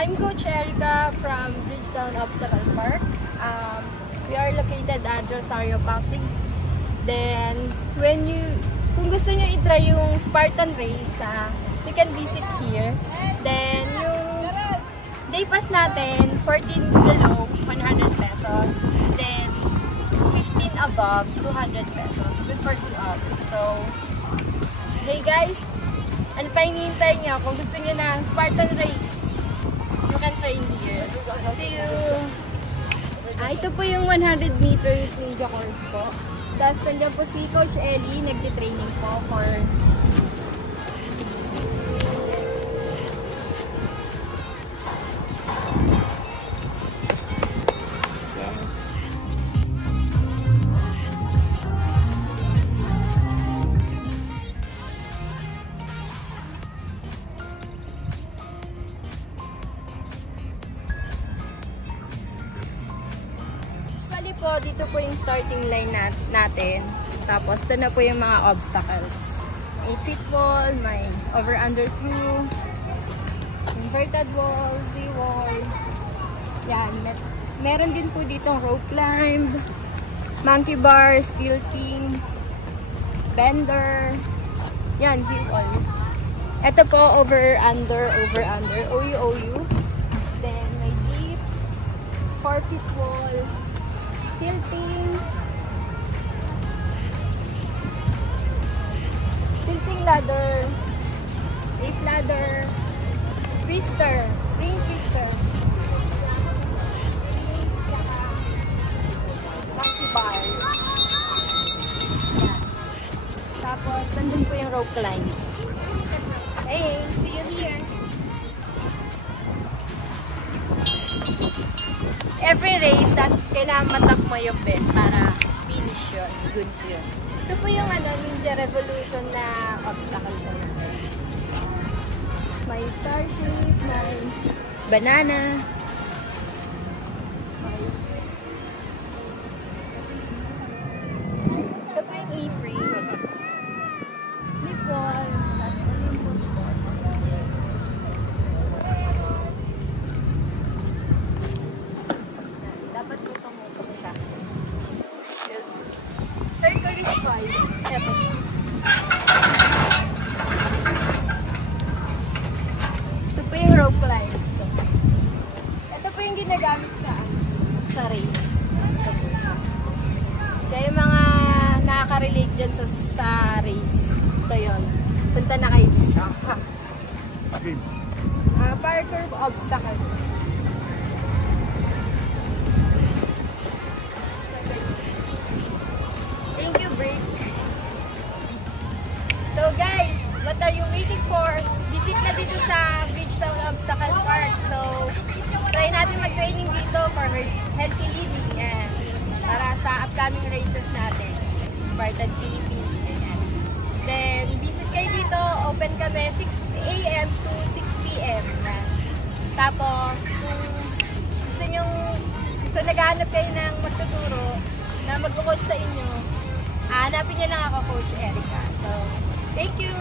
I'm Coach Erica from Bridgetown Obstacle Park. We are located at Rosario, Pasig. Then, kung gusto nyo i-try yung Spartan race, you can visit here. Then, yung day pass natin, 14 below, 100 pesos. Then, 15 above, 200 pesos. Good for 2 up. So, hey guys, ano pa hinihintay nyo? Kung gusto nyo ng Spartan race, you can train here. See you! Ito po yung 100 meters ninja course po. Tapos, nandiyan po si Coach Ellie, nagti-training po for po, dito po yung starting line natin. Tapos, ito na po yung mga obstacles. 8 feet wall, may over-under through, inverted wall, Z-wall. Yan. Meron din po ditong rope climb, monkey bars, tilting, bender. Yan, Z-wall. Ito po, over-under, OU. Then, may dips, 4 feet wall, tilting ladder, ape ladder, twister, ring twister, monkey bar. Tapos, nandun po yung rope climb. Hey, see you here. Every race, kailangan matap mo yung bet para finish yun. Goods yun. Ito po yung Ninja Revolution na obstacle po natin. May star shape, may banana. Ito po yung E-free. Slip wall, plus Olympus po. Dapat po tumusok siya. Hercules 5. Ito. Ito po yung rope climb. Ito po yung ginagamit sa race. Kaya yung mga nakaka-relate dyan sa race. Ito yun. Punta na kayo dito. Parkour obstacle. So guys, what are you waiting for? Visit na dito sa Bridgetown Obstacle Park. So, try natin mag-training dito for healthy living. Yan. Para sa upcoming races natin. Spartan Philippines. Ganyan. Then, visit kayo dito. Open kami 6 AM to 6 PM. Yan. Tapos, kung gusto nyo, kung naghahanap kayo ng magtuturo na mag-coach sa inyo, hanapin nyo lang ako, Coach Erica. So, thank you!